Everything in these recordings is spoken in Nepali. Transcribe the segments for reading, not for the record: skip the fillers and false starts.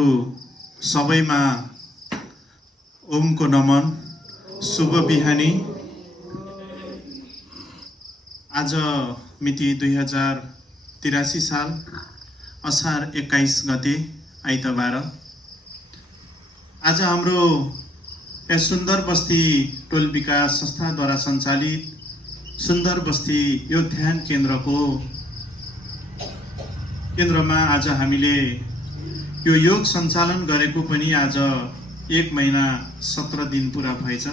साथीहरू सबैमा ओमको नमन। शुभ बिहानी। आज मिति 2083 साल असार 21 गते आइतबार। आज हाम्रो यस सुन्दर बस्ती टोल विकास संस्थाद्वारा सञ्चालित सुन्दर बस्ती योग ध्यान केन्द्रमा आज हामीले यो योग सञ्चालन गरेको पनि आज 1 महिना 17 दिन पुरा भएछ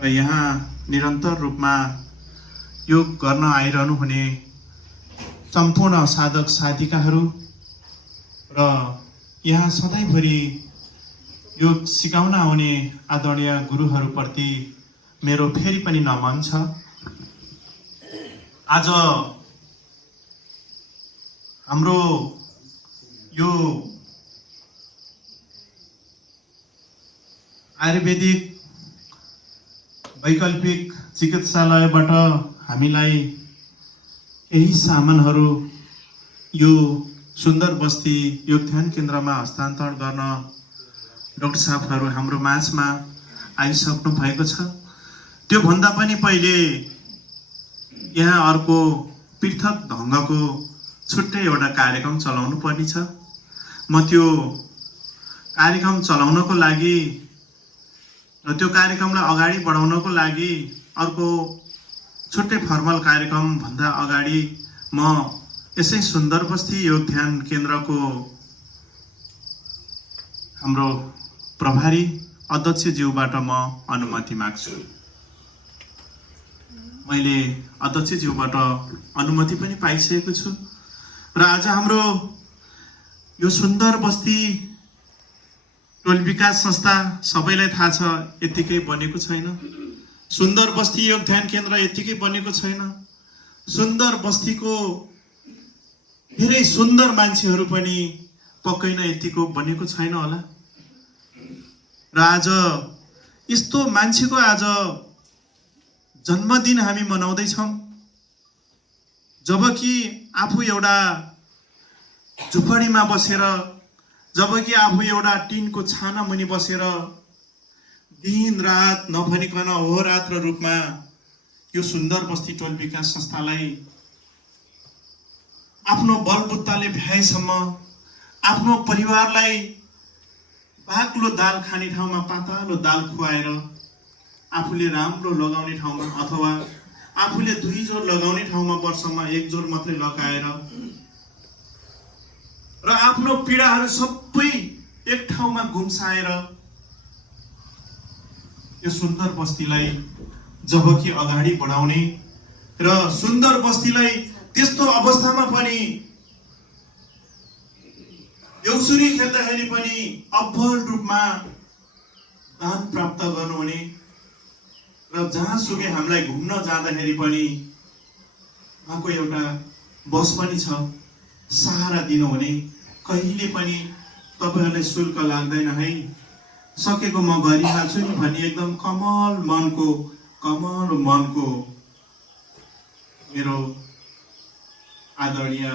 र यहाँ निरन्तर रूपमा योग गर्न आइरहनु हुने सम्पूर्ण साधक साधिकाहरू र यहाँ सधैँभरि योग सिकाउन आउने आदरणीय गुरुहरूप्रति मेरो फेरि पनि नमन छ। आज हाम्रो यो आयुर्वेदिक वैकल्पिक चिकित्सालयबाट हामीलाई केही सामानहरू यो सुन्दर बस्ती योग ध्यान केन्द्रमा हस्तान्तरण गर्न डाक्टर साहबहरू हाम्रो माझमा आइसक्नु भएको छ। त्यो भन्दा पनि पहिले यहाँ अर्को पृथक ढङ्गको छुट्टै एउटा कार्यक्रम चलाउनु पर्ने छ। म त्यो कार्यक्रम चलाउनको लागि र त्यो कार्यक्रमलाई अगाडि बढाउनको लागि अर्को छुट्टै फर्मल कार्यक्रम भन्दा अगाडि म यसै सुन्दर बस्ती योग ध्यान केन्द्रको हाम्रो प्रभारी अध्यक्षज्यूबाट म अनुमति माग्छु। मैले अध्यक्षज्यूबाट अनुमति पनि पाइसकेको छु र आज हाम्रो यो सुन्दर बस्ती टोल विकास संस्था सबैलाई थाहा छ यतिकै बनेको छैन। सुन्दर बस्ती योग ध्यान केन्द्र यतिकै बनेको छैन। सुन्दर बस्तीको धेरै सुन्दर मान्छेहरू पनि पक्कै नै यतिको बनेको छैन होला र आज यस्तो मान्छेको आज जन्मदिन हामी मनाउँदैछौँ जबकि आफू एउटा झुपडीमा बसेर, जबकि आफू एउटा टिनको छाना मुनि बसेर दिन रात नभनिकन अहोरात्र रूपमा यो सुन्दर बस्ती टोल विकास संस्थालाई आफ्नो बलबुत्ताले भ्याएसम्म आफ्नो परिवारलाई बाक्लो दाल खाने ठाउँमा पातलो दाल खुवाएर, आफूले राम्रो लगाउने ठाउँमा अथवा आफूले 2 जोर लगाउने ठाउँमा वर्षमा 1 जोर मात्रै लगाएर र आफ्नो पीडाहरू सबै एक ठाउँमा गुम्साएर यो सुन्दर बस्तीलाई जबकि अगाडि बढाउने र सुन्दर बस्तीलाई त्यस्तो अवस्थामा पनि देउसुरी खेल्दाखेरि पनि अब्बल रूपमा दान प्राप्त गर्नुहुने र जहाँसुकै हामीलाई घुम्न जाँदाखेरि पनि उहाँको एउटा बस पनि छ, सहारा दिनुहुने, कहिले पनि तपाईहरुलाई शुल्क लाग्दैन है, सकेको म गरिहाल्छु नि भन्ने एकदम कमल मनको मेरो आदरणीय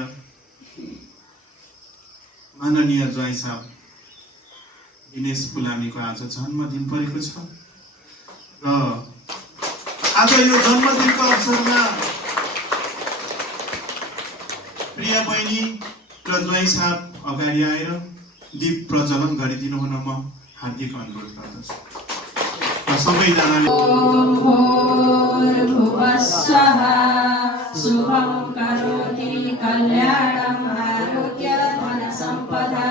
माननीय ज्वाइँ साहब दिनेश पुलामीको आज जन्मदिन परेको छ र आज यो जन्मदिनको अवसरमा प्रिय बहिनी र ज्वाइँ साहब अगाडि आएर दीप प्रज्वलन गरिदिनु हुन म हार्दिक अनुरोध गर्दछु। सबैजनाले शुभं करोति कल्याणं आरोग्य धन सम्पदा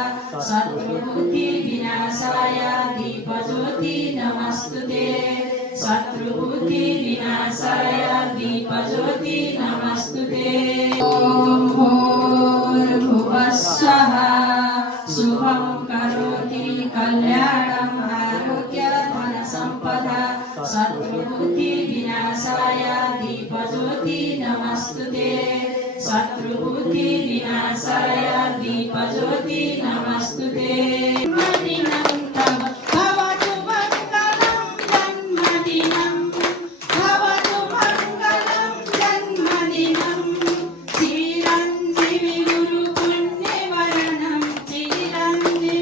शत्रुबुद्धि विनाशाय दीपज्योति नमस्तुते। शत्रुबुद्धि विनाशाय दीपज्योति नमस्तुते। ॐ भूर्भुवः स्वः शुभं करोति कल्याणं आरोग्य धन सम्पदा शत्रुबुद्धि विनाशाय दीपज्योति नमस्तुते। शत्रुबुद्धि विनाशाय दीपज्योति नमस्तुते। जन्मदिनं तव भवतु मङ्गलं जन्मदिनं भवतु मङ्गलं जन्मदिनं चिरञ्जीवी गुरुपुण्यवर्णं चिरञ्जीवी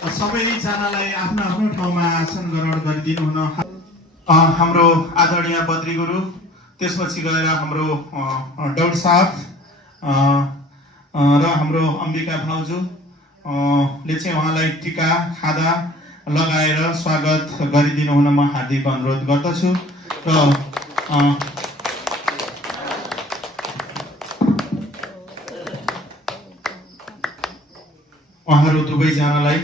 सबैजनालाई आफ्नो आफ्नो ठाउँमा आसन ग्रहण गरिदिनु हुन हाम्रो आदरणीय बद्री गुरु, त्यसपछि गएर हाम्रो डौड साहब र हाम्रो अम्बिका भाउजू ले चाहिँ उहाँलाई टीका खादा लगाएर स्वागत गरिदिनु हुन म हार्दिक अनुरोध गर्दछु र उहाँहरू दुवैजनालाई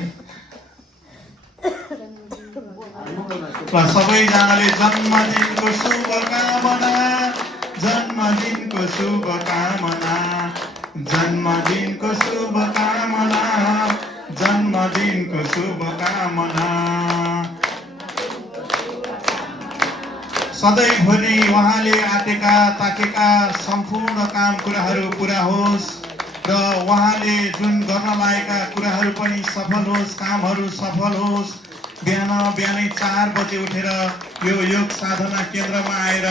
सबैजनाले जन्मदिनको शुभकामना, जन्मदिनको शुभकामना, जन्मदिनको शुभकामना, जन्मदिनको शुभकामना। सधैँभरि उहाँले आँटेका ताकेका सम्पूर्ण काम कुराहरू पुरा होस् र उहाँले जुन गर्न लागेका कुराहरू पनि सफल होस्, कामहरू सफल होस्। बिहानै 4 बजे उठेर यो योग साधना केन्द्रमा आएर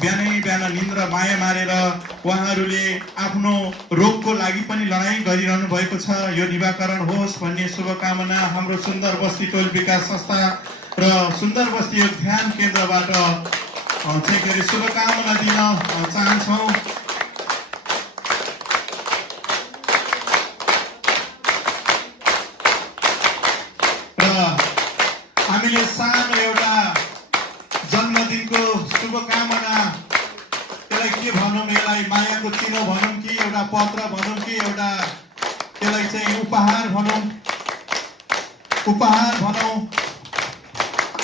बिहान निन्द्रा माया मारेर उहाँहरूले आफ्नो रोगको लागि पनि लडाईँ गरिरहनु भएको छ। यो निवारण होस् भन्ने शुभकामना हाम्रो सुन्दर बस्ती टोल विकास संस्था र सुन्दर बस्ती योग ध्यान केन्द्रबाट चाहिँ शुभकामना दिन चाहन्छौँ। हामीले सानो एउटा जन्मदिनको शुभकामना, त्यसलाई के भनौँ, यसलाई मायाको चिनो भनौँ कि एउटा पत्र भनौँ कि एउटा त्यसलाई चाहिँ उपहार भनौँ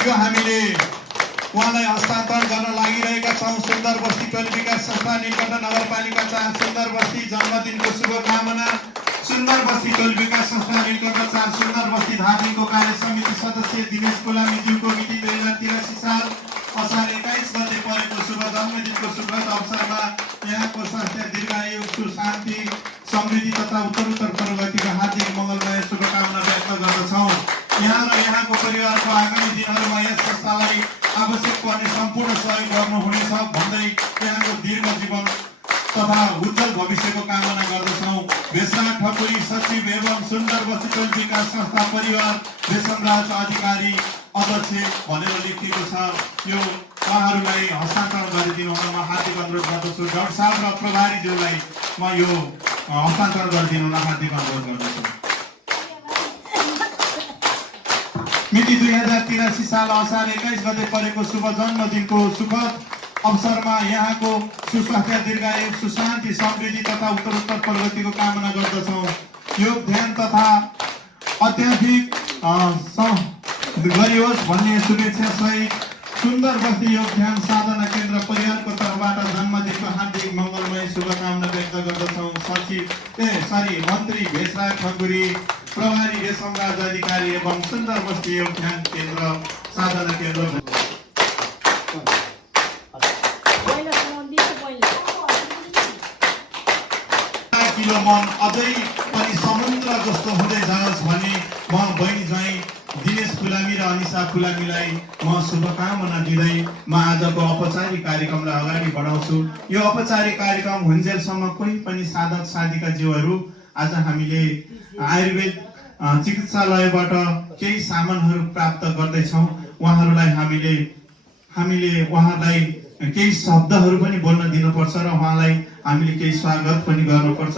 यो हामीले उहाँलाई हस्तान्तरण गर्न लागिरहेका छौँ। सुन्दर बस्ती टोल विकास संस्था नीलकण्ठ नगरपालिका 4 सुन्दर बस्ती जन्मदिनको शुभकामना। सुन्दर बस्ती टोल विकास संस्था नीलकण्ठ 4 सुन्दर बस्ती धार्मिकको कार्य समिति सदस्य दिनेश कोलामीज्यूको मिति 2083 साल असार 21 गते परेको शुभ जन्मदिनको शुभ अवसरमा यहाँको स्वास्थ्य दीर्घायु, सुशान्ति, समृद्धि तथा उत्तरोत्तर प्रगतिको हार्दिक मङ्गलमय शुभकामना व्यक्त गर्दछौँ। यहाँ र यहाँको परिवारको आगामी दिनहरूमा यस संस्थालाई आवश्यक पर्ने सम्पूर्ण सहयोग गर्नुहुनेछ भन्दै यहाँको दीर्घ जीवन तथा उज्जवल भविष्यको कामना गर्दछौँ। भेषराज ठकुरी सचिव एवं सुन्दर बस्ती टोल विकास संस्था परिवार भेषमराज अधिकारी अध्यक्ष भनेर लेखिएको छ। यो उहाँहरूलाई हस्तान्तरण गरिदिनु हुन म हार्दिक अनुरोध गर्दछु। डाक्टर साहब र प्रभारीज्यूलाई म यो हस्तान्तरण गरिदिनु हुन हार्दिक अनुरोध गर्दछु। मिति 2083 साल असार 21 गते परेको शुभ जन्मदिनको सुखद अवसरमा यहाँको सुस्वास्थ्य, दीर्घायु, सुशान्ति, समृद्धि तथा उत्तरोत्तर प्रगतिको कामना गर्दछौँ। योग ध्यान तथा अत्याधिक गरियोस् भन्ने शुभेच्छा सहित सुन्दर बस्ती योग ध्यान साधना केन्द्र परिवारको तर्फबाट जन्मदिनको हार्दिक मङ्गलमय शुभकामना व्यक्त गर्दछौँ। मन्त्री भेषराज ठकुरी, प्रभारी रेशमराज अधिकारी एवं सुन्दर बस्ती योग ध्यान केन्द्र साधना केन्द्र मन अझै पनि समुद्र जस्तो हुँदै जाओस् भन्ने म बहिनी ज्वाइँ दिनेश फुलामी र अनिसा फुलामीलाई म शुभकामना दिँदै म आजको औपचारिक कार्यक्रमलाई अगाडि बढाउँछु। यो औपचारिक कार्यक्रम हुन्जेलसम्म कोही पनि साधक साधिकाज्यूहरू आज हामीले आयुर्वेद चिकित्सालयबाट केही सामानहरू प्राप्त गर्दैछौँ। उहाँहरूलाई हामीले उहाँलाई केही शब्दहरू पनि बोल्न दिनुपर्छ र उहाँलाई हामीले केही स्वागत पनि गर्नुपर्छ।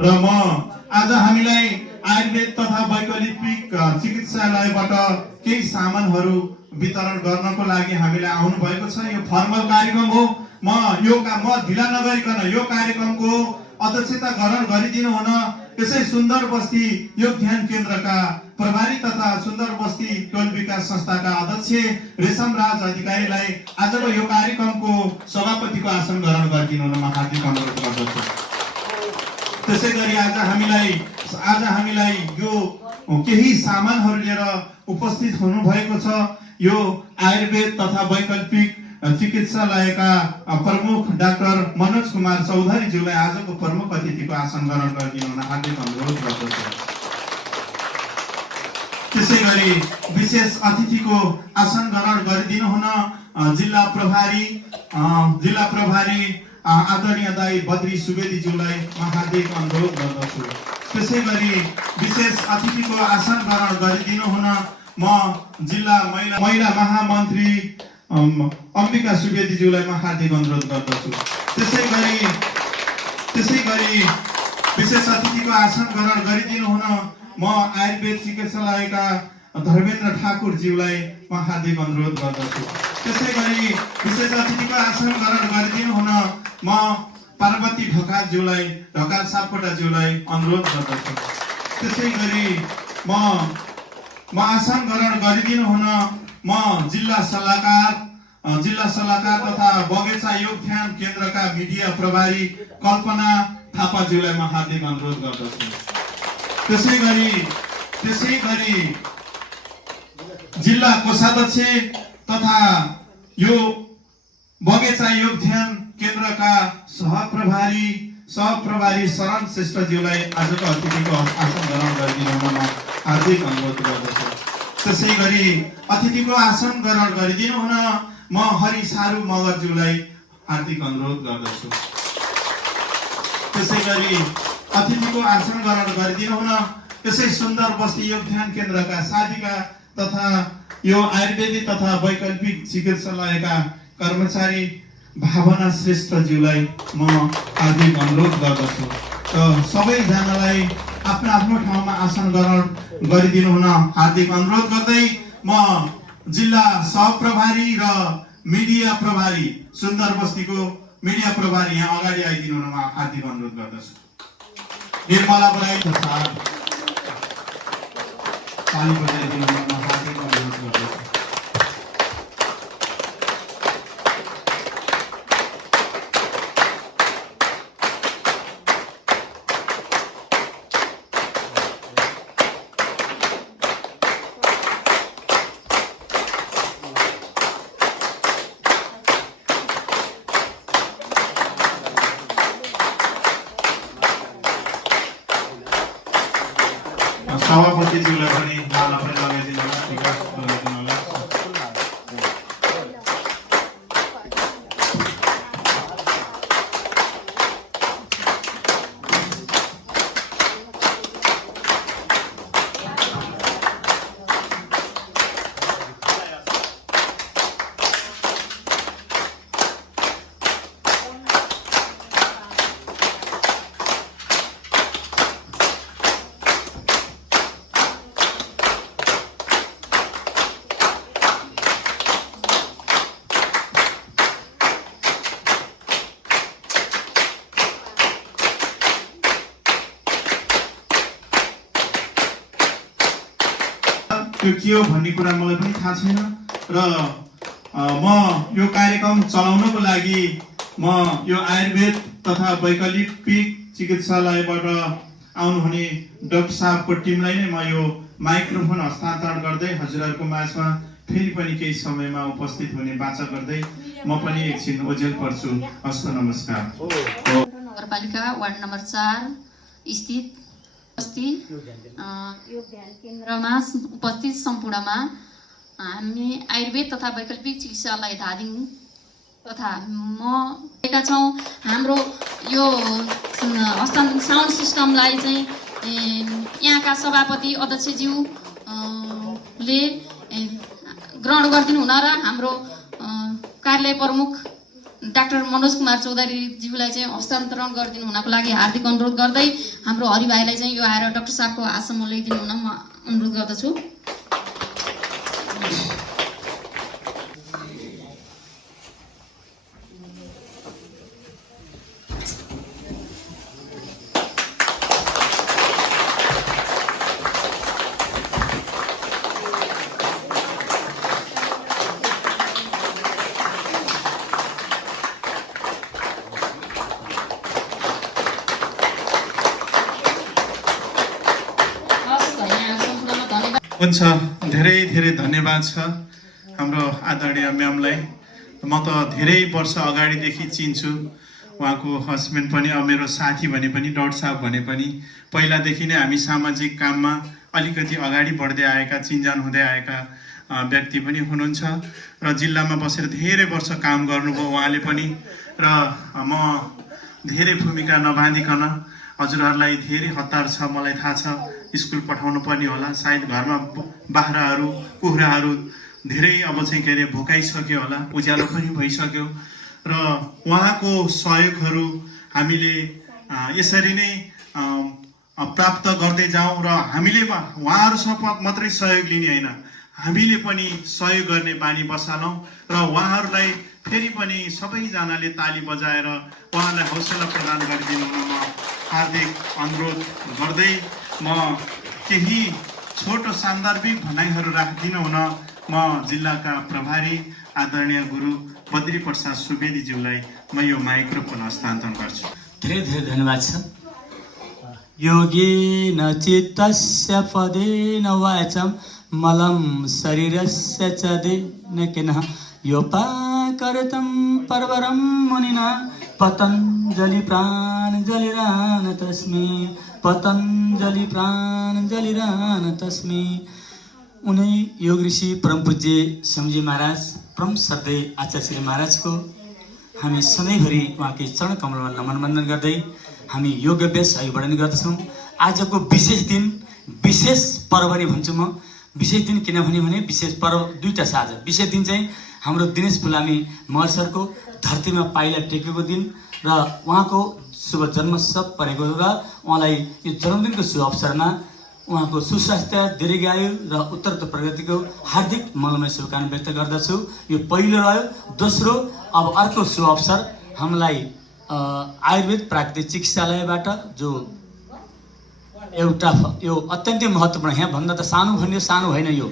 र म आज हामीलाई आयुर्वेद तथा वैकल्पिक चिकित्सालयबाट केही सामानहरू वितरण गर्नको लागि हामीलाई आउनु भएको छ। यो फर्मल कार्यक्रम हो। म ढिला नगरिकन यो कार्यक्रमको अध्यक्षता ग्रहण गरिदिनु हुन यसै सुन्दर बस्ती योग ध्यान केन्द्रका प्रभारी तथा सुन्दर बस्ती टोल विकास संस्थाका अध्यक्ष रेशमराज अधिकारीलाई आजको यो कार्यक्रमको सभापतिको आसन ग्रहण गरिदिनु हुन म हार्दिक अनुरोध गर्दछु। त्यसै गरी आज हामीलाई यो केही सामानहरू लिएर उपस्थित हुनुभएको छ। यो आयुर्वेद तथा वैकल्पिक चिकित्सालयका प्रमुख डाक्टर मनोज कुमार चौधरीज्यूलाई आजको प्रमुख अतिथिको आसन ग्रहण गरिदिनु हुन हार्दिक अनुरोध गर्दछु। त्यसै गरी विशेष अतिथिको आसन ग्रहण गरिदिनु हुन जिल्ला प्रभारी आदरणीय दाई बद्री सुवेदीज्यूलाई म हार्दिक अनुरोध गर्दछु। त्यसै गरी विशेष अतिथिको आसन ग्रहण गरिदिनु हुन म जिल्ला महिला महामन्त्री अम्बिका सुवेदीज्यूलाई म हार्दिक अनुरोध गर्दछु। त्यसै गरी विशेष अतिथिको आसन ग्रहण गरिदिनु हुन म आयुर्वेद चिकित्सालयका धर्मेन्द्र ठाकुरज्यूलाई म हार्दिक अनुरोध गर्दछु। त्यसै गरी विशेष अतिथिको आसन ग्रहण गरिदिनु हुन म पार्वती ढकाल सापकोटाज्यूलाई अनुरोध गर्दछु। त्यसै गरी म आसन ग्रहण गरिदिनु हुन म जिल्ला सल्लाहकार तथा बगैँचा योग ध्यान केन्द्रका मिडिया प्रभारी कल्पना थापाज्यूलाई म हार्दिक अनुरोध गर्दछु। त्यसै गरी जिल्ला कोषाध्यक्ष तथा यो बगैँचा योग ध्यान केन्द्रका सहप्रभारी शरण श्रेष्ठज्यूलाई आजको अतिथिको आसन ग्रहण गरिदिनु हुन म हार्दिक अनुरोध गर्दछु। त्यसै गरी अतिथिको आसन ग्रहण गरिदिनु हुन म हरि सारू मगरज्यूलाई हार्दिक अनुरोध गर्दछु। त्यसै गरी अतिथिको आसन ग्रहण गरिदिनु हुन यसै सुन्दर बस्ती योग ध्यान केन्द्रका साधिका तथा यो आयुर्वेदिक तथा वैकल्पिक चिकित्सालयका कर्मचारी भावना श्रेष्ठज्यूलाई म हार्दिक अनुरोध गर्दछु। र सबैजनालाई आफ्नो ठाउँमा आसन ग्रहण गरिदिनु हुन हार्दिक अनुरोध गर्दै म जिल्ला सहप्रभारी र मिडिया प्रभारी सुन्दर बस्तीको मिडिया प्रभारी यहाँ अगाडि आइदिनु हुन म हार्दिक अनुरोध गर्दछु। निर्मला बराई ताली बजाइदिनु हुन म हार्दिक अनुरोध गर्दछु। सभापतिज्यूलाई पनि माला पनि लगाइदिनु होला, टिका लगाइदिनु होला। त्यो के हो भन्ने कुरा मलाई पनि थाहा छैन र म यो कार्यक्रम चलाउनको लागि म यो आयुर्वेद तथा वैकल्पिक चिकित्सालयबाट आउनुहुने डाक्टर साहबको टिमलाई नै म यो माइक्रोफोन हस्तान्तरण गर्दै हजुरहरूको माझमा फेरि पनि केही समयमा उपस्थित हुने बाचा गर्दै म पनि एकछिन ओझेल पर्छु। हस्त नमस्कार। नगरपालिका वार्ड नम्बर 4 स्थित बस्ती योग ध्यान केन्द्रमा उपस्थित सम्पूर्णमा हामी आयुर्वेद तथा वैकल्पिक चिकित्सालय धादिङ तथा म छौँ। हाम्रो यो साउन्ड सिस्टमलाई चाहिँ यहाँका सभापति अध्यक्षज्यूले ग्रहण गरिदिनु हुन र हाम्रो कार्यालय प्रमुख डाक्टर मनोज कुमार चौधरीज्यूलाई चाहिँ हस्तान्तरण गरिदिनु हुनको लागि हार्दिक अनुरोध गर्दै हाम्रो हरि भाइलाई चाहिँ यो आएर डाक्टर साहबको आसनमा ल्याइदिनु हुन म अनुरोध गर्दछु। हुन्छ, धेरै धेरै धन्यवाद छ हाम्रो आदरणीय म्यामलाई। म त धेरै वर्ष अगाडिदेखि चिन्छु, उहाँको हस्बेन्ड पनि मेरो साथी भने पनि डाक्टर साहब भने पनि पहिलादेखि नै हामी सामाजिक काममा अलिकति अगाडि बढ्दै आएका चिन्जान हुँदै आएका व्यक्ति पनि हुनुहुन्छ र जिल्लामा बसेर धेरै वर्ष काम गर्नुभयो उहाँले पनि। र म धेरै भूमिका नबाँधिकन हजुरहरूलाई धेरै हतार छ, मलाई थाहा छ। स्कुल पठाउनु पर्ने होला, सायद घरमा बाख्राहरू कुखुराहरू धेरै अब चाहिँ के अरे भोकाइसक्यो होला, उज्यालो पनि भइसक्यो र उहाँको सहयोगहरू हामीले यसरी नै प्राप्त गर्दै जाउँ र हामीले उहाँहरूसँग मात्रै सहयोग लिने होइन, हामीले पनि सहयोग गर्ने बानी बसालौँ र उहाँहरूलाई फेरि पनि सबैजनाले ताली बजाएर उहाँलाई हौसला प्रदान गरिदिनु म हार्दिक अनुरोध गर्दै म केही छोटो सान्दर्भिक भनाइहरू राख्दिन हुन म जिल्लाका प्रभारी आदरणीय गुरु बद्री प्रसाद सुवेदीज्यूलाई म यो माइक्रोफोन हस्तान्तरण गर्छु। धेरै धेरै धन्यवाद छ। योगेन चित्तस्य पदेन वाचं मलं शरीरस्य च देन किनः योपाकर्तं परवरं मुनिना पतञ्जलि प्राणजलिरान तस्मै पतञ्जलि प्राणजलिरान तस्मै। उनी योग ऋषि परम पूज्य समजी महाराज परम श्रद्धेय आचार्य श्री महाराजको हामी सधैँभरि उहाँकै चरण कमलमा नमन वन्दन गर्दै हामी योग अभ्यास अघि बढाउने गर्दछौँ। आजको विशेष दिन, विशेष पर्व नि भन्छु म। विशेष दिन किनभने विशेष पर्व दुईटा छ। आज विशेष दिन चाहिँ हाम्रो दिनेश फुलामी महल सरको धरतीमा पाइला टेकेको दिन र उहाँको शुभ जन्मोत्सव परेको र उहाँलाई यो जन्मदिनको शुभ अवसरमा उहाँको सुस्वास्थ्य, दीर्घायु र उत्तरोत्तर प्रगतिको हार्दिक मङ्गलमय शुभकामना व्यक्त गर्दछु। यो पहिलो रह्यो। दोस्रो, अब अर्को शुभ अवसर हामीलाई आयुर्वेद प्राकृतिक चिकित्सालयबाट जो एउटा यो अत्यन्तै महत्त्वपूर्ण, यहाँ भन्दा त सानो भन्यो सानो होइन, यो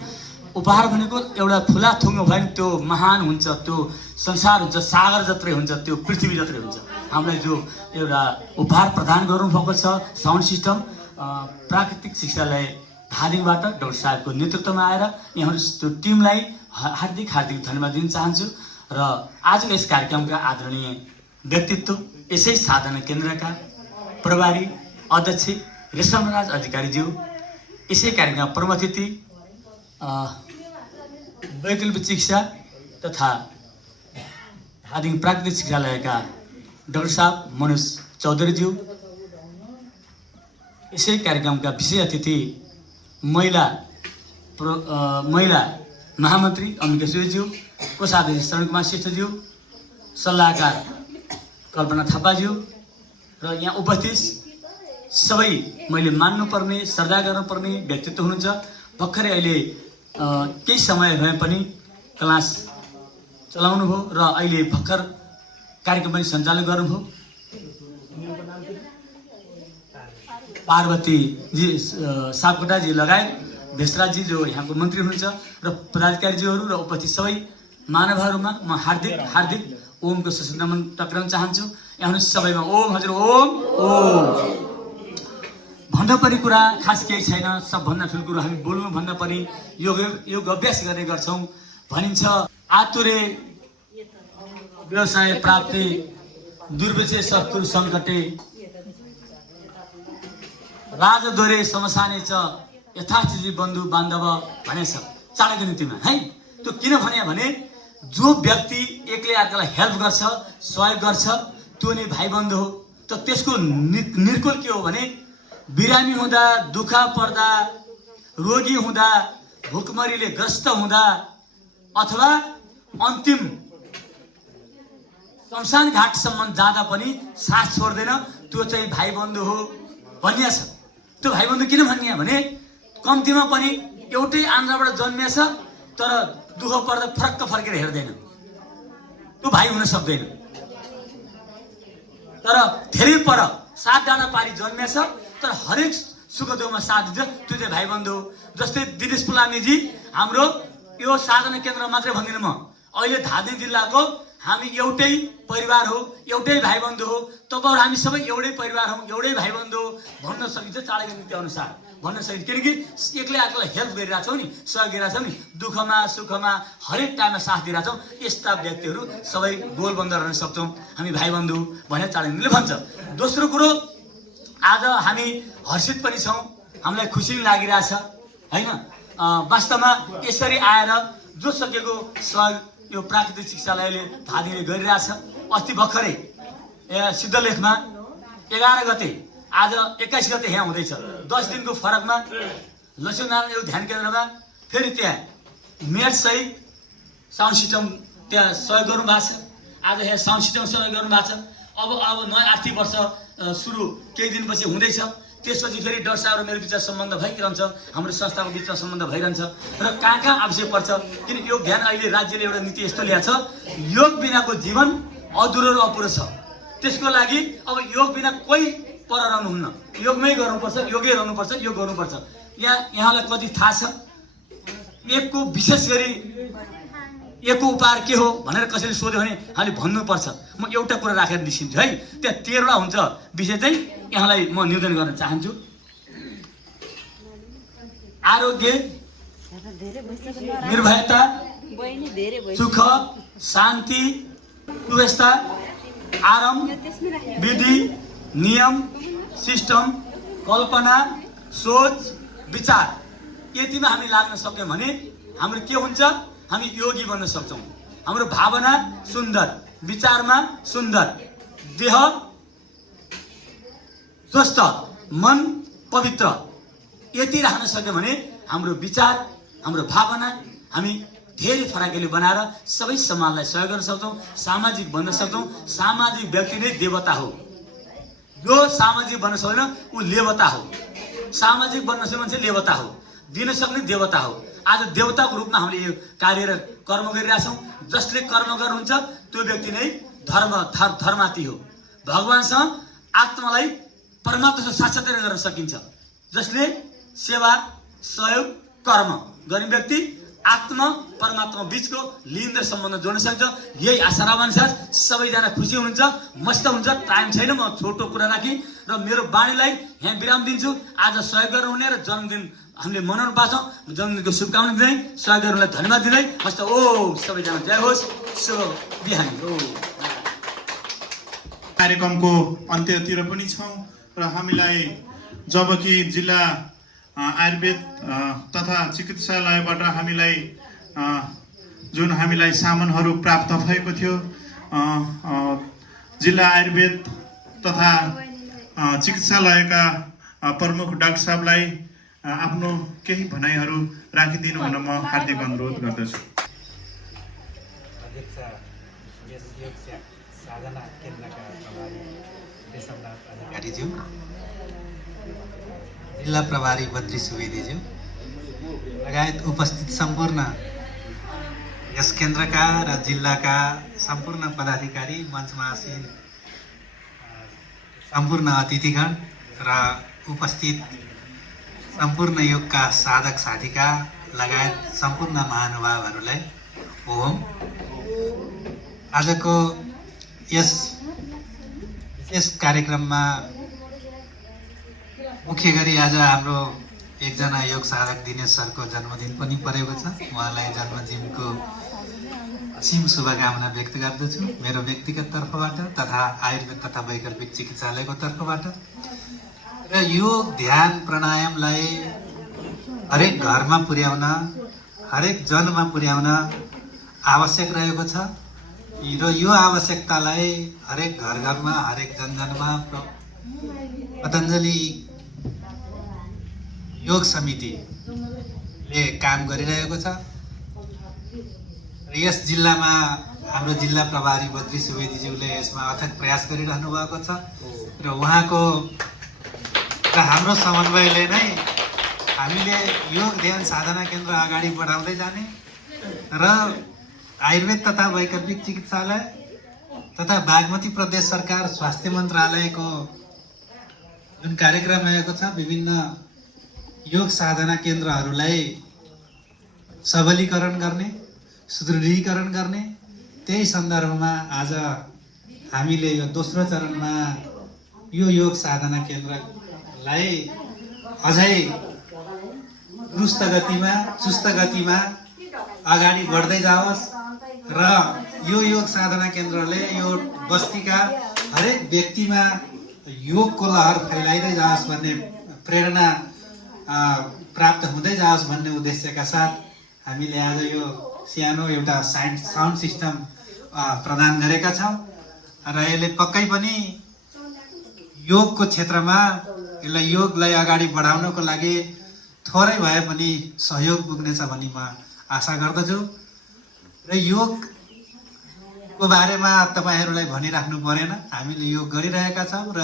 उपहार भनेको एउटा खुला थुङ्गो भयो भने त्यो महान हुन्छ, त्यो संसार हुन्छ, सागर जत्रै हुन्छ, त्यो पृथ्वी जत्रै हुन्छ। हामीलाई जो एउटा उपहार प्रदान गर्नुभएको छ साउन्ड सिस्टम प्राकृतिक चिकित्सालय धादिङबाट डाक्टर साहबको नेतृत्वमा आएर यहाँहरू त्यो टिमलाई हार्दिक हार्दिक धन्यवाद दिन चाहन्छु। र आजको यस कार्यक्रमका आदरणीय व्यक्तित्व यसै साधना केन्द्रका प्रभारी अध्यक्ष रेशमराज अधिकारीज्यू, यसै कार्यक्रमका प्रमुख अतिथि वैकल्पिक चिकित्सा तथा धादिङ प्राकृतिक चिकित्सालयका डाक्टर साहब मनोज चौधरीज्यू, यसै कार्यक्रमका विशेष अतिथि महिला महामन्त्री अम्बिका सुवेदज्यू, कोषाध्यक्ष शरण कुमार श्रेष्ठज्यू, सल्लाहकार कल्पना थापाज्यू र यहाँ उपस्थित सबै मैले मान्नुपर्ने, श्रद्धा गर्नुपर्ने व्यक्तित्व हुनुहुन्छ। भर्खरै अहिले केही समय भए पनि क्लास चलाउनु भयो र अहिले भर्खर कार्यक्रम पनि सञ्चालन गर्नुभयो। पार्वतीजी सापकोटाजी लगायत भेषराजजी जो यहाँको मन्त्री हुनुहुन्छ र पदाधिकारीज्यूहरू र उपस्थित सबै मानवहरूमा म हार्दिक हार्दिक ओमको सुनमन टक्राउन चाहन्छु। यहाँ सबैमा ओम, हजुर ओम ओम। भन्नुपर्ने कुरा खास केही छैन। सबभन्दा ठुलो कुरो हामी बोल्नुभन्दा पनि योग अभ्यास गर्ने गर्छौँ। भनिन्छ आतुरे व्यवसाय प्राप्ति दुर्विषय शत्रु सङ्कटे राजदोरे समसाने च यथास्थिति बन्धु बान्धव भनेछ चाडको नीतिमा है। त्यो किन भने जो व्यक्ति एकले अर्कालाई हेल्प गर्छ, सहयोग गर्छ, त्यो नै भाइ बन्धु हो। त त्यसको निर्कुल के हो भने बिरामी हुँदा, दुःख पर्दा, रोगी हुँदा, भुकमरीले ग्रस्त हुँदा अथवा अन्तिम शमशान घाटसम्म जाँदा पनि साथ छोड्दैन, त्यो चाहिँ भाइ बन्धु हो भनिया छ। त्यो भाइ बन्धु किन भनिया भने कम्तीमा पनि एउटै आन्द्राबाट जन्मिएछ तर दुःख पर्दा फरक्क फर्केर हेर्दैन, त्यो भाइ हुन सक्दैन। तर धेरै पर 7 डाँडा पारी जन्मिएछ तर हरेक सुख दुःखमा साथ दिन्छ, त्यो चाहिँ भाइ बन्धु हो। जस्तै दिनेश पुलामीजी हाम्रो यो साधना केन्द्र मात्रै भन्दिनँ म, अहिले धादिङ जिल्लाको हामी एउटै परिवार हो, एउटै भाइ बन्धु हो। तपाईँहरू हामी सबै एउटै परिवार हौँ, एउटै भाइ बन्धु हो भन्न सकिन्छ चाडको नीति अनुसार भन्न सकिन्छ। किनकि एक्लै अर्कालाई हेल्प गरिरहेछौँ नि, सहयोग गरिरहेछौँ नि, दुःखमा सुखमा हरेक टाइममा साथ दिइरहेछौँ। यस्ता व्यक्तिहरू सबै गोलबन्द रहन सक्छौँ, हामी भाइ बन्धु भनेर चाडको नीतिले भन्छ। दोस्रो कुरो, आज हामी हर्षित पनि छौँ, हामीलाई खुसी पनि लागिरहेछ होइन। वास्तवमा यसरी आएर जो सकेको सहयोग यो प्राकृतिक चिकित्सालयले धादिङले गरिरहेछ। अस्ति भर्खरै सिद्धलेखमा 11 गते आज 21 गते यहाँ हुँदैछ। 10 दिनको फरकमा लक्ष्मीनारायण योग ध्यान केन्द्रमा फेरि त्यहाँ मेयरसहित साउन्ड सिस्टम त्यहाँ सहयोग गर्नु भएको छ। आज यहाँ साउन्ड सिस्टम सहयोग गर्नु भएको छ। अब नयाँ आर्थिक वर्ष सुरु केही दिनपछि हुँदैछ। त्यसपछि फेरि डाक्टर साहब र मेरो बिचमा सम्बन्ध भइरहन्छ, हाम्रो संस्थाको बिचमा सम्बन्ध भइरहन्छ र कहाँ आवश्यक पर्छ। किन योग ध्यान अहिले राज्यले एउटा नीति यस्तो ल्याएको छ, योग बिनाको जीवन अधुरो र अपुरो छ। त्यसको लागि अब योग बिना कोही पर रहनुहुन्न, योगमै गर्नुपर्छ, योगै रहनुपर्छ, योग गर्नुपर्छ। यहाँलाई कति थाहा छ, एकको विशेष गरी एकको उपहार के हो भनेर कसैले सोध्यो भने हामीले भन्नुपर्छ। म एउटा कुरा राखेर निस्किन्छु है, त्यहाँ 13वटा हुन्छ विषय चाहिँ यहाँलाई म निवेदन गर्न चाहन्छु। आरोग्य, निर्भयता, सुख, शान्ति, व्यवस्था, आराम, विधि, नियम, सिस्टम, कल्पना, सोच, विचार, यतिमा हामी लाग्न सक्यौँ भने हाम्रो के हुन्छ, हामी योगी बन्न सक्छौँ। हाम्रो भावना सुन्दर, विचारमा सुन्दर, देह स्वस्थ, मन पवित्र, यति राख्न सक्यौँ भने हाम्रो विचार, हाम्रो भावना हामी धेरै फराकिलो बनाएर सबै समाजलाई सहयोग गर्न सक्छौँ, सामाजिक बन्न सक्छौँ। सामाजिक व्यक्ति नै देवता हो। जो सामाजिक बन्न सक्दैन ऊ लेवता हो। सामाजिक बन्न सक्ने मान्छे लेवता हो, दिन सक्ने देवता हो। आज देवताको रूपमा हामीले यो कार्य र कर्म गरिरहेछौँ। जसले कर्म गर्नुहुन्छ त्यो व्यक्ति नै धर्मार्थी हो। भगवानसँग आत्मालाई परमात्मासँग साक्षात्कार गर्न सकिन्छ। जसले सेवा, सहयोग, कर्म गर्ने व्यक्ति आत्मा परमात्मा बिचको लिङ्ग सम्बन्ध जोड्न सक्छ। यही आशा राख्न साथ सबैजना खुसी हुनुहुन्छ, मस्त हुन्छ। टाइम छैन, म छोटो कुरा राखेँ र मेरो बाणीलाई यहाँ विराम दिन्छु। आज सहयोग गर्नुहुने र जन्मदिन हामीले मनाउनु पाछौँ, जन्मदिनको शुभकामना दिँदै सहयोग गर्नुलाई धन्यवाद दिँदै हस्त ओ सबैजना जय होस्, शुभ बिहानी हो। कार्यक्रमको अन्त्यतिर पनि छौँ र हामीलाई जबकि जिल्ला आयुर्वेद तथा चिकित्सालयबाट हामीलाई जुन हामीलाई सामानहरू प्राप्त भएको थियो, जिल्ला आयुर्वेद तथा चिकित्सालयका प्रमुख डाक्टर साहबलाई आफ्नो केही भनाइहरू राखिदिनु हुन म हार्दिक अनुरोध गर्दछु। अध्यक्ष यस योग साधना केन्द्रका प्रभारी देशमनाथ अधिकारीज्यू, जिल्ला प्रभारी बद्री सुवेदीज्यू लगायत उपस्थित सम्पूर्ण यस केन्द्रका र जिल्लाका सम्पूर्ण पदाधिकारी, मञ्चमा आसीन सम्पूर्ण अतिथिगण र उपस्थित सम्पूर्ण योगका साधक साधिका लगायत सम्पूर्ण महानुभावहरूलाई ओम। आजको यस विशेष कार्यक्रममा मुख्य गरी आज हाम्रो एकजना योग साधक दिनेश सरको जन्मदिन पनि परेको छ। उहाँलाई जन्मदिनको असीम शुभकामना व्यक्त गर्दछु मेरो व्यक्तिगत तर्फबाट तथा आयुर्वेद तथा वैकल्पिक चिकित्सालयको तर्फबाट। र योग ध्यान प्राणायामलाई हरेक घरमा पुर्याउन, हरेक जनमा पुर्याउन आवश्यक रहेको छ र यो आवश्यकतालाई हरेक घर घरमा, हरेक जनजनमा पतञ्जलि योग समितिले काम गरिरहेको छ। र यस जिल्लामा हाम्रो जिल्ला प्रभारी बद्री सुवेदीज्यूले यसमा अथक प्रयास गरिरहनु भएको छ र उहाँको र हाम्रो समन्वयले नै हामीले योग ध्यान साधना केन्द्र अगाडि बढाउँदै जाने र आयुर्वेद तथा वैकल्पिक चिकित्सालय तथा बागमती प्रदेश सरकार स्वास्थ्य मन्त्रालयको जुन कार्यक्रम रहेको छ विभिन्न योग साधना केन्द्रहरूलाई सबलीकरण गर्ने, सुदृढीकरण गर्ने, त्यही सन्दर्भमा आज हामीले यो दोस्रो चरणमा यो योग साधना केन्द्रलाई अझै दुरुस्त गतिमा, चुस्त गतिमा अगाडि बढ्दै जाओस् र यो योग साधना केन्द्रले यो बस्तीका हरेक व्यक्तिमा योगको लहर फैलाइदै जाओस् भन्ने प्रेरणा प्राप्त हुँदै जाओस् भन्ने उद्देश्यका साथ हामीले आज यो सानो एउटा साउन्ड सिस्टम प्रदान गरेका छौँ र यसले पक्कै पनि योगको क्षेत्रमा योगलाई अगाडि बढाउनको लागि थोरै भए पनि सहयोग पुग्नेछ भनी म आशा गर्दछु। र योगको बारेमा तपाईँहरूलाई भनिराख्नु परेन, हामीले योग गरिरहेका छौँ र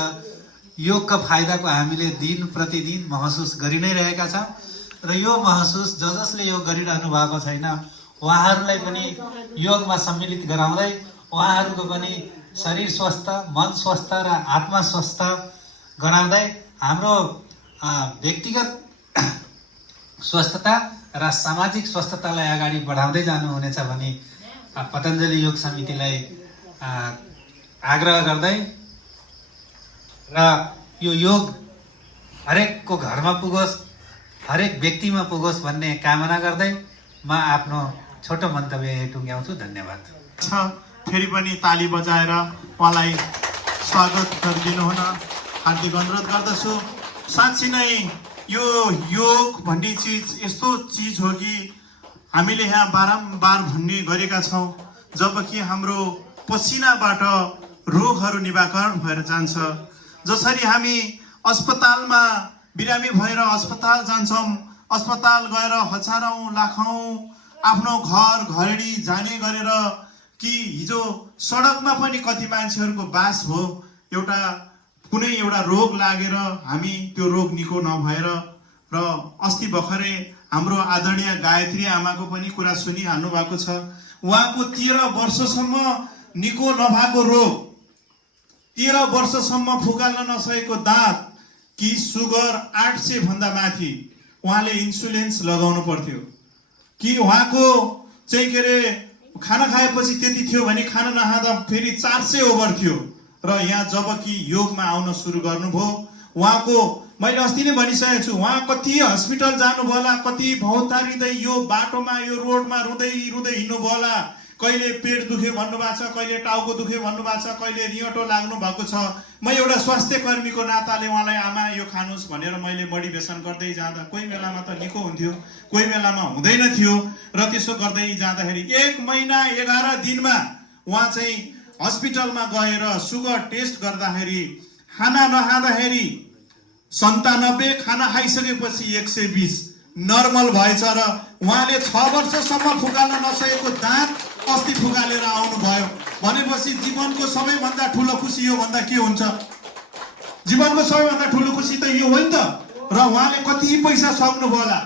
योगका फाइदाको हामीले दिन प्रतिदिन महसुस गरि नै रहेका छौँ। र यो महसुस जसले योग गरिरहनु भएको छैन उहाँहरूलाई पनि योगमा सम्मिलित गराउँदै उहाँहरूको पनि शरीर स्वस्थ, मन स्वस्थ र आत्मा स्वस्थ गराउँदै हाम्रो व्यक्तिगत स्वस्थता र सामाजिक स्वस्थतालाई अगाडि बढाउँदै जानुहुनेछ भनी पतञ्जलि योग समितिलाई आग्रह गर्दै र यो योग हरेकको घरमा पुगोस्, हरेक व्यक्तिमा पुगोस् भन्ने कामना गर्दै म आफ्नो छोटो मन्तव्य यही टुङ्ग्याउँछु। धन्यवाद। फेरि पनि ताली बजाएर उहाँलाई स्वागत गरिदिनु हुन हार्दिक अनुरोध गर्दछु। साँच्ची नै यो योग भन्ने चिज यस्तो चिज हो कि हामीले यहाँ बारम्बार भन्ने गरेका छौँ, जबकि हाम्रो पसिनाबाट रोगहरू निवारण भएर जान्छ। जसरी हामी अस्पतालमा बिरामी भएर अस्पताल जान्छौँ, अस्पताल गएर हजारौँ लाखौँ आफ्नो घर घरेडी जाने गरेर कि हिजो सडकमा पनि कति मान्छेहरूको बास हो, एउटा कुनै एउटा रोग लागेर हामी त्यो रोग निको नभएर। र अस्ति भर्खरै हाम्रो आदरणीय गायत्री आमाको पनि कुरा सुनिहाल्नु भएको छ। उहाँको 13 वर्षसम्म निको नभएको रोग, 13 वर्षसम्म फुकाल्न नसकेको दाँत कि सुगर 800 भन्दा माथि उहाँले इन्सुलेन्स लगाउनु पर्थ्यो कि उहाँको चाहिँ के अरे खाना खाएपछि त्यति थियो भने खाना नखाँदा फेरि 400 ओभर थियो। र यहाँ जबकि योगमा आउन सुरु गर्नुभयो, उहाँको मैले अस्ति नै भनिसकेको छु, उहाँ कति हस्पिटल जानुभयो होला, कति भौतारिँदै यो बाटोमा यो रोडमा रुँदै रुँदै हिँड्नुभयो होला। कहिले पेट दुखे भन्नुभएको छ, कहिले टाउको दुखे भन्नुभएको छ, कहिले रियोटो लाग्नु भएको छ। म एउटा स्वास्थ्य कर्मीको नाताले उहाँलाई आमा यो खानुहोस् भनेर मैले मोटिभेसन गर्दै जाँदा कोही बेलामा त निको हुन्थ्यो, कोही बेलामा हुँदैन थियो। र त्यसो गर्दै जाँदाखेरि 1 महिना 11 दिनमा उहाँ चाहिँ हस्पिटलमा गएर सुगर टेस्ट गर्दाखेरि खाना नखाँदाखेरि 97, खाना खाइसकेपछि 120 नर्मल भएछ। र उहाँले 6 वर्षसम्म फुकाल्न नसकेको दाँत अस्ति फुकालेर आउनुभयो भनेपछि जीवनको सबैभन्दा ठुलो खुसी यो भन्दा के हुन्छ? जीवनको सबैभन्दा ठुलो खुसी त यो हो नि त। र उहाँले कति पैसा सक्नुभयो होला।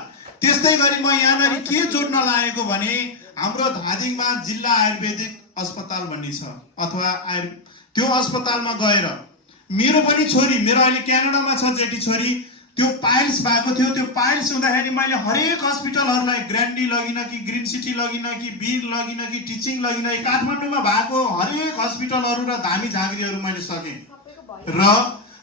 त्यस्तै गरी म यहाँनिर के जोड्न लागेको भने हाम्रो धादिङमा जिल्ला आयुर्वेदिक अस्पताल भन्ने छ, अथवा त्यो अस्पतालमा गएर मेरो पनि छोरी, मेरो अहिले क्यानाडामा छ जेठी छोरी, त्यो पाइल्स भएको थियो। त्यो पाइल्स हुँदाखेरि मैले हरेक हस्पिटलहरूलाई ग्रान्डी लगिन कि ग्रिन सिटी लगिन कि वीर लगिन कि टिचिङ लगिन, काठमाडौँमा भएको हरेक हस्पिटलहरू र धामी झाँक्रीहरू मैले सकेँ। र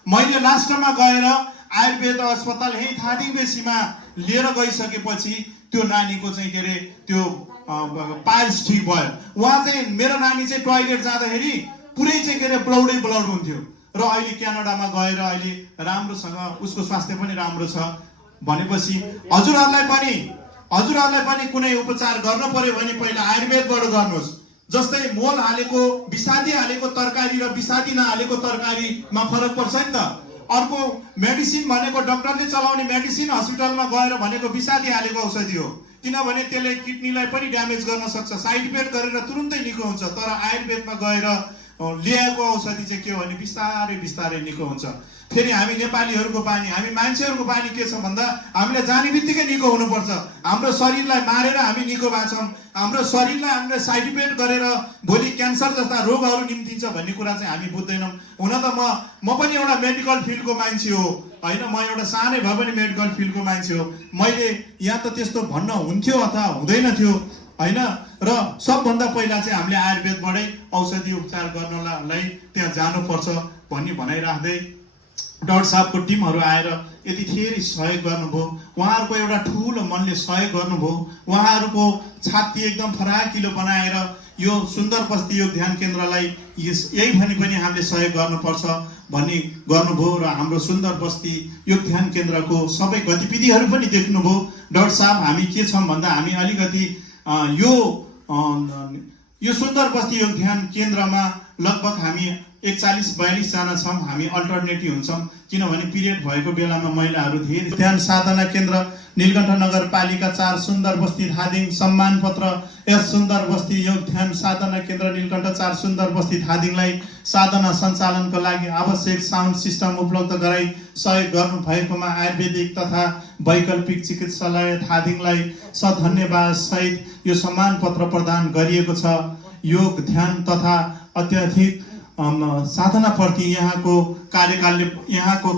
मैले लास्टमा गएर आयुर्वेद अस्पताल यही धादिङ बेसीमा लिएर गइसकेपछि त्यो नानीको चाहिँ के अरे त्यो पाइल्स ठिक भयो। उहाँ चाहिँ मेरो नानी चाहिँ टोयलेट जाँदाखेरि पुरै चाहिँ के अरे ब्लड हुन्थ्यो। र अहिले क्यानाडामा गएर अहिले राम्रोसँग उसको स्वास्थ्य पनि राम्रो छ भनेपछि हजुरहरूलाई पनि कुनै उपचार गर्न पर्यो भने पहिला आयुर्वेदबाट गर्नुहोस्। जस्तै मोल हालेको विषादी हालेको तरकारी र विषादी नहालेको तरकारीमा फरक पर्छ नि त। अर्को मेडिसिन भनेको डक्टरले चलाउने मेडिसिन हस्पिटलमा गएर भनेको विषादी हालेको औषधि हो, किनभने त्यसले किडनीलाई पनि ड्यामेज गर्न सक्छ, साइड इफेक्ट गरेर तुरुन्तै निको हुन्छ। तर आयुर्वेदमा गएर ल्याएको औषधि चाहिँ के हो भने बिस्तारै बिस्तारै निको हुन्छ। फेरि हामी नेपालीहरूको बानी, हामी मान्छेहरूको बानी के छ भन्दा हामीले जाने बित्तिकै निको हुनुपर्छ। हाम्रो शरीरलाई मारेर हामी निको भएको छौँ, हाम्रो शरीरलाई हामीले साइड इफेक्ट गरेर भोलि क्यान्सर जस्ता रोगहरू निम्तिन्छ भन्ने कुरा चाहिँ हामी बुझ्दैनौँ। हुन त म पनि एउटा मेडिकल फिल्डको मान्छे हो होइन, म एउटा सानै भए पनि मेडिकल फिल्डको मान्छे हो। मैले यहाँ त त्यस्तो भन्न हुन्थ्यो अथवा हुँदैन थियो होइन। र सबभन्दा पहिला चाहिँ हामीले आयुर्वेदबाटै औषधि उपचार गर्नलाई त्यहाँ जानुपर्छ भन्ने भनाइराख्दै डाक्टर साहबको टिमहरू आएर यति धेरै सहयोग गर्नुभयो। उहाँहरूको एउटा ठुलो मनले सहयोग गर्नुभयो। उहाँहरूको छाती एकदम फराकिलो बनाएर यो सुन्दर बस्ती योग ध्यान केन्द्रलाई यही भनी पनि हामीले सहयोग गर्नुपर्छ भन्ने गर्नुभयो। र हाम्रो सुन्दर बस्ती योग ध्यान केन्द्रको सबै गतिविधिहरू पनि देख्नुभयो। डाक्टर साहब हामी के छौँ भन्दा हामी अलिकति यो सुन्दर बस्ती योग ध्यान केन्द्रमा लगभग हामी 41-42 जना छौँ हामी अल्टरनेटिभ हुन्छौँ किनभने पिरियड भएको बेलामा महिलाहरू धेरै। ध्यान साधना केन्द्र नीलकण्ठ नगरपालिका 4 सुन्दर बस्ती धादिङ सम्मान पत्र यस सुन्दर बस्ती योग ध्यान साधना केन्द्र नीलकण्ठ 4 सुन्दर बस्ती धादिङलाई साधना सञ्चालनको लागि आवश्यक साउन्ड सिस्टम उपलब्ध गराई सहयोग गर्नु भएकोमा आयुर्वेदिक तथा वैकल्पिक चिकित्सालय धादिङलाई सधन्यवाद सहित यो सम्मान पत्र प्रदान गरिएको छ। योग ध्यान तथा अत्याधिक साधनाप्रति यहाँको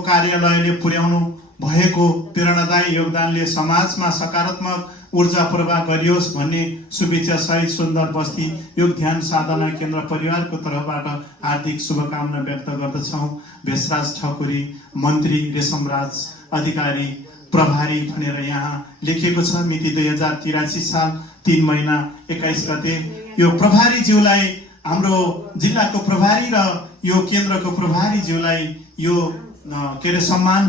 कार्यालयले पुर्याउनु भएको प्रेरणादायी योगदानले समाजमा सकारात्मक ऊर्जा प्रवाह गरियोस् भन्ने शुभेच्छा सहित सुन्दर बस्ती योग ध्यान साधना केन्द्र परिवारको तर्फबाट हार्दिक शुभकामना व्यक्त गर्दछौँ। भेषराज ठकुरी मन्त्री रेशमराज अधिकारी प्रभारी भनेर यहाँ लेखिएको छ। मिति 2083 साल 3 महिना 21 गते। यो प्रभारीज्यूलाई हाम्रो जिल्लाको प्रभारी र यो केन्द्रको प्रभारीज्यूलाई यो के अरे सम्मान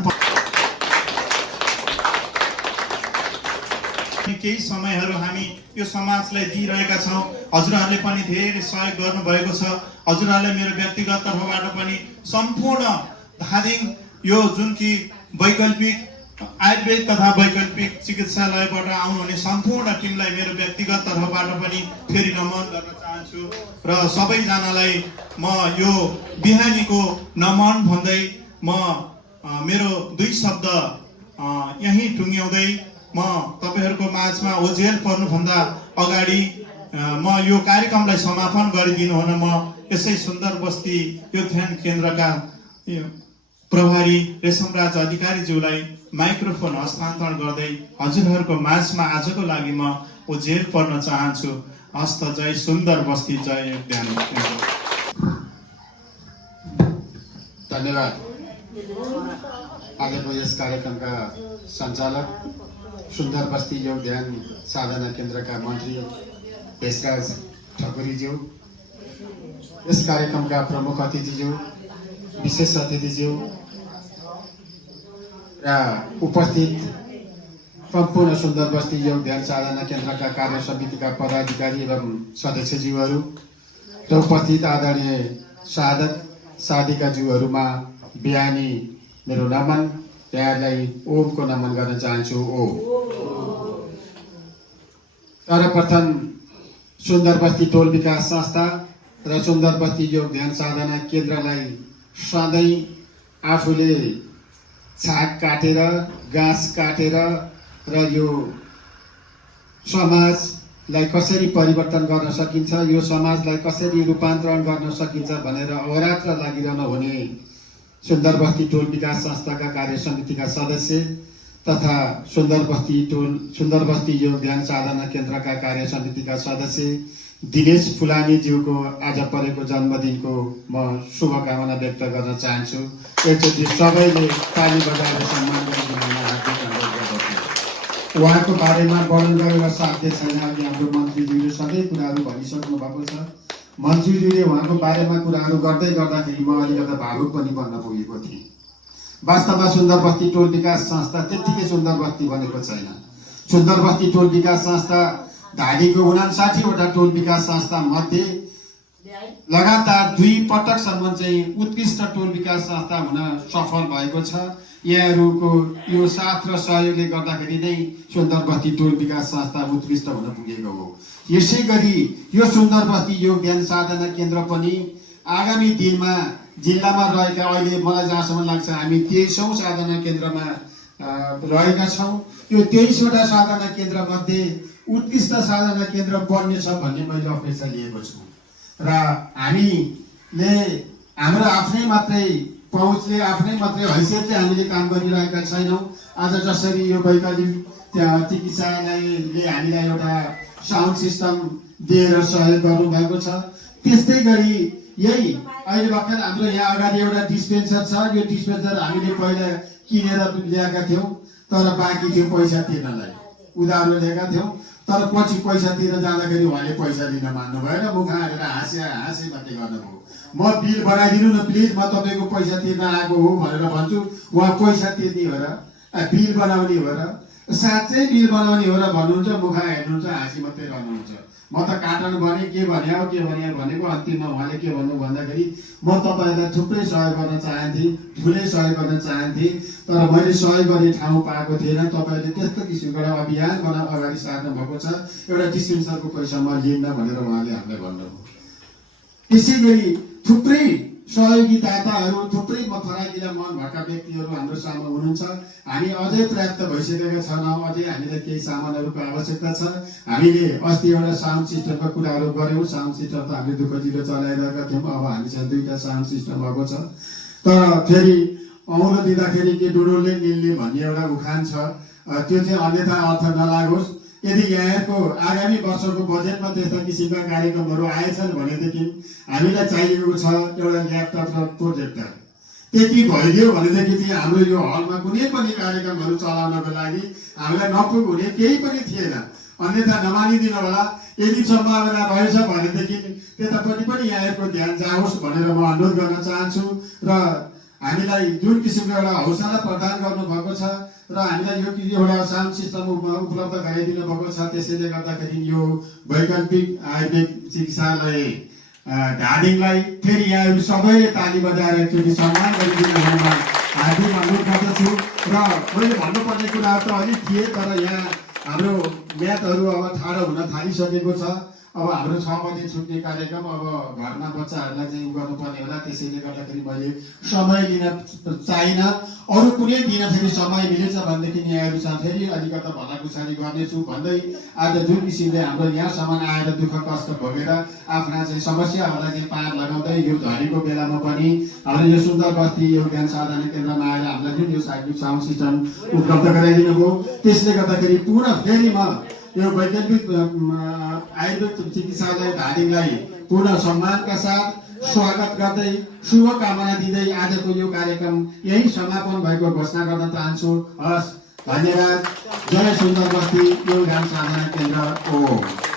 केही समयहरू हामी यो समाजलाई दिइरहेका छौँ। हजुरहरूले पनि धेरै सहयोग गर्नुभएको छ। हजुरहरूलाई मेरो व्यक्तिगत तर्फबाट पनि सम्पूर्ण धादिङ यो जुन कि वैकल्पिक आयुर्वेद तथा वैकल्पिक चिकित्सालयबाट आउनुहुने सम्पूर्ण टिमलाई मेरो व्यक्तिगत तर्फबाट पनि फेरि नमन गर्न चाहन्छु र सबैजनालाई म यो बिहानीको नमन भन्दै म मेरो 2 शब्द यहीँ टुङ्ग्याउँदै म तपाईहरूको माझमा ओझेल पर्नुभन्दा अगाडि म यो कार्यक्रमलाई समापन गरिदिनु हुन म यसै सुन्दर बस्ती यो ध्यान केन्द्रका प्रभारी रेशमराज अधिकारीज्यूलाई माइक्रोफोन हस्तान्तरण गर्दै हजुरहरूको माझमा आजको लागि म ओझेल पर्न चाहन्छु। हस्त जय सुन्दर बस्ती जय योग ध्यान केन्द्र। धन्यवाद। आजको यस कार्यक्रमका सञ्चालक सुन्दर बस्ती योग ध्यान साधना केन्द्रका मन्त्री भेषराज ठकुरीज्यू, यस कार्यक्रमका प्रमुख अतिथिज्यू, विशेष अतिथिज्यू र उपस्थित सम्पूर्ण सुन्दर बस्ती योग ध्यान साधना केन्द्रका कार्य समितिका पदाधिकारी एवं सदस्यज्यूहरू र उपस्थित आदरणीय साधक साधिकाज्यूहरूमा बिहानी मेरो नमन, यहाँलाई ओमको नमन गर्न चाहन्छु। ओम। सर्वप्रथम सुन्दर बस्ती टोल विकास संस्था र सुन्दर बस्ती योग ध्यान साधना केन्द्रलाई सधैँ आफूले छाक काटेर गाँस काटेर र यो समाजलाई कसरी परिवर्तन गर्न सकिन्छ, यो समाजलाई कसरी रूपान्तरण गर्न सकिन्छ भनेर अहोरात्र लागिरहन हुने सुन्दर बस्ती टोल विकास संस्थाका कार्य समितिका सदस्य तथा सुन्दर बस्ती योग ध्यान साधना केन्द्रका कार्य समितिका सदस्य दिनेश फुलानीज्यूको आज परेको जन्मदिनको म शुभकामना व्यक्त गर्न चाहन्छु। एकचोटि सबैले ताली बजाएर सम्मान गरिदिनु हार्दिक अनुरोध गर्दछु। उहाँको बारेमा वर्णन गरेर साध्य छैन। अघि हाम्रो मन्त्रीज्यूले सबै कुराहरू भनिसक्नु भएको छ। मन्त्रीज्यूले उहाँको बारेमा कुराहरू गर्दै गर्दाखेरि म अलिकति भावुक पनि बन्न पुगेको थिएँ। वास्तवमा सुन्दर बस्ती टोल विकास संस्था त्यत्तिकै सुन्दर बस्ती बनेको छैन। सुन्दर बस्ती टोल विकास संस्था धादिङको 59वटा टोल विकास संस्था मध्ये लगातार 2 पटकसम्म चाहिँ उत्कृष्ट टोल विकास संस्था हुन सफल भएको छ। यहाँहरूको यो साथ र सहयोगले गर्दाखेरि नै सुन्दर बस्ती टोल विकास संस्था उत्कृष्ट हुन पुगेको हो। यसै गरी यो सुन्दर बस्ती योग ध्यान साधना केन्द्र पनि आगामी दिनमा जिल्लामा रहेका अहिले मलाई जहाँसम्म लाग्छ हामी 23औं साधना केन्द्रमा रहेका छौँ। यो 23वटा साधना केन्द्र मध्ये उत्कृष्ट साधना केन्द्र बन्नेछ भन्ने मैले अपेक्षा लिएको छु र हामीले हाम्रो आफ्नै मात्रै पहुँचले आफ्नै मात्रै हैसियतले हामीले काम गरिरहेका छैनौँ। आज जसरी यो वैकल्पिक चिकित्सालयले हामीलाई एउटा साउन्ड सिस्टम दिएर सहयोग गर्नुभएको छ, त्यस्तै गरी यही अहिले भर्खर हाम्रो यहाँ अगाडि एउटा डिस्पेन्सर छ। यो डिस्पेन्सर हामीले पहिला किनेर ल्याएका थियौँ तर बाँकी थियो पैसा तिर्नलाई, उधारो लिएका थियौँ तर पछि पैसा तिर्न जाँदाखेरि उहाँले पैसा लिन मान्नु भएन। मुख हालेर हाँसे मात्रै गर्नुभयो। म बिल बनाइदिनु न प्लिज, म तपाईँको पैसा तिर्न आएको हो भनेर भन्छु। उहाँ पैसा तिर्ने हो र बिल बनाउने हो र साँच्चै बिल बनाउने हो र भन्नुहुन्छ, मुख हेर्नुहुन्छ, हाँसी मात्रै रहनुहुन्छ। म त काटन भने के भनेको अन्तिममा उहाँले के भन्नु भन्दाखेरि म तपाईँलाई थुप्रै सहयोग गर्न चाहन्थेँ, ठुलै सहयोग गर्न चाहन्थेँ, तर मैले सहयोग गर्ने ठाउँ पाएको थिएन। तपाईँले त्यस्तो किसिमको एउटा अभियान अगाडि सार्नु भएको छ, एउटा डिस्टेन्सरको पैसा म लिन्न भनेर उहाँले हामीलाई भन्नुभयो। त्यसै गरी थुप्रै सहयोगी दाताहरू, थुप्रै फराकिला मन भएका व्यक्तिहरू हाम्रो सामु हुनुहुन्छ। हामी अझै पर्याप्त भइसकेका छैनौँ, अझै हामीलाई केही सामानहरूको आवश्यकता छ। हामीले अस्ति एउटा साउन्ड सिस्टमका कुराहरू गऱ्यौँ। साउन्ड सिस्टम त हामीले दुःखजिलो चलाइरहेका थियौँ, अब हामीसँग 2टा साउन्ड सिस्टम भएको छ। तर फेरि औँलो दिँदाखेरि के डुडुलले निल्ने भन्ने एउटा उखान छ, त्यो चाहिँ अन्यथा अर्थ नलागोस्। यदि यहाँको आगामी वर्षको बजेटमा त्यस्ता किसिमका कार्यक्रमहरू आएछन् भनेदेखि हामीलाई चाहिएको छ एउटा ल्यापटप र प्रोजेक्टर। त्यति भइदियो भनेदेखि चाहिँ हाम्रो यो हलमा कुनै पनि कार्यक्रमहरू चलाउनको लागि हामीलाई नपुग हुने केही पनि थिएन। अन्यथा नमानिदिनु होला। यदि सम्भावना रहेछ भनेदेखि त्यतापट्टि पनि यहाँहरूको ध्यान जाओस् भनेर म अनुरोध गर्न चाहन्छु। र हामीलाई जुन किसिमको एउटा हौसला प्रदान गर्नुभएको छ र हामीलाई यो एउटा साउन्ड सिस्टम उपलब्ध गराइदिनु भएको छ, त्यसैले गर्दाखेरि यो वैकल्पिक आयुर्वेद चिकित्सालय धादिङलाई फेरि यहाँहरू सबैले ताली बजाएर एकचोटि सम्मान गरिदिनु हुनुमा हार्दिक अनुरोध गर्दछु। र मैले भन्नुपर्ने कुराहरू त अलिक थिए, तर यहाँ हाम्रो म्याथहरू अब ठाडो हुन थालिसकेको छ। अब हाम्रो 6 बजे छुट्ने कार्यक्रम, अब घरमा बच्चाहरूलाई चाहिँ गर्नुपर्ने होला। त्यसैले गर्दाखेरि मैले समय लिन चाहिनँ। अरू कुनै दिन फेरि समय मिलेछ भनेदेखि यहाँहरूसँग फेरि अलिकता भलाकुसारी गर्नेछु भन्दै आज जुन किसिमले हाम्रो यहाँसम्म आएर दुःख कष्ट भोगेर आफ्ना चाहिँ समस्याहरूलाई चाहिँ पार लगाउँदै यो झरीको बेलामा पनि हाम्रो यो सुन्दर बस्ती योगदान साधना केन्द्रमा आएर हामीलाई जुन यो साउन्ड सिस्टम उपलब्ध गराइदिनु भयो, त्यसले गर्दाखेरि पुनः फेरि म यो वैकल्पिक आयुर्वेद चिकित्सालय धादिङलाई पुनः सम्मानका साथ स्वागत गर्दै शुभकामना दिँदै आजको यो कार्यक्रम यही समापन भएको घोषणा गर्न चाहन्छु। हस्, धन्यवाद। जय सुन्दर बस्ती योगदान साधना केन्द्र।